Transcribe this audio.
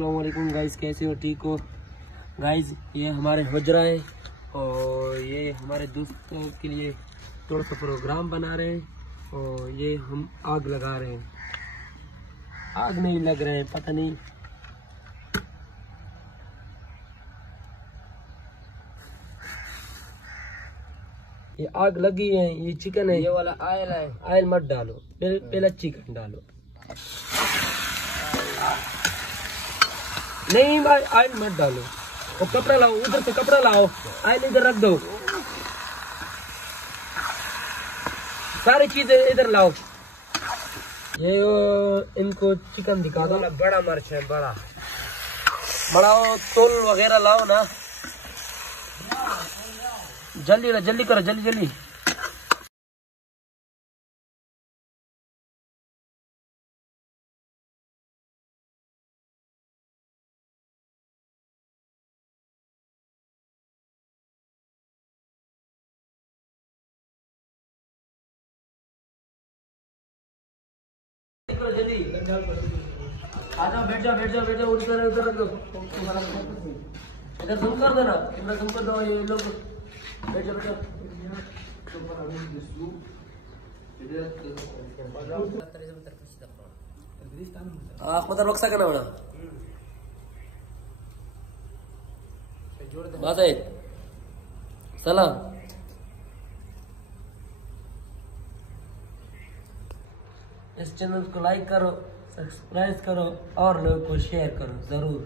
अस्सलाम वालेकुम गाइस, कैसे हो? ठीक हो गाइस? ये हमारे हुजरा है और ये हमारे दोस्तों के लिए थोड़ा सा प्रोग्राम बना रहे हैं और ये हम आग लगा रहे हैं। आग नहीं लग रहे हैं, पता नहीं। ये आग लगी है, ये चिकन है, ये वाला ऑयल है। ऑयल मत डालो, पहले चिकन डालो। नहीं भाई, ऑयल मत डालो। वो कपड़ा लाओ, उधर से कपड़ा लाओ, ऑयल इधर रख दो। सारी चीजें इधर लाओ। ये इनको चिकन दिखा दो। बड़ा मिर्च है, बड़ा बड़ा तोल वगैरह लाओ ना। जल्दी करो, जल्दी। जल्दी आ जाओ, बैठ जाओ उधर रख दो। इधर जूम कर दो ना, कैमरा जूम कर दो। ये लोग बैठ जाओ। मतलब बक्सा करना बड़ा बात है। सलाम। इस चैनल को लाइक करो, सब्सक्राइब करो और लोगों को शेयर करो जरूर।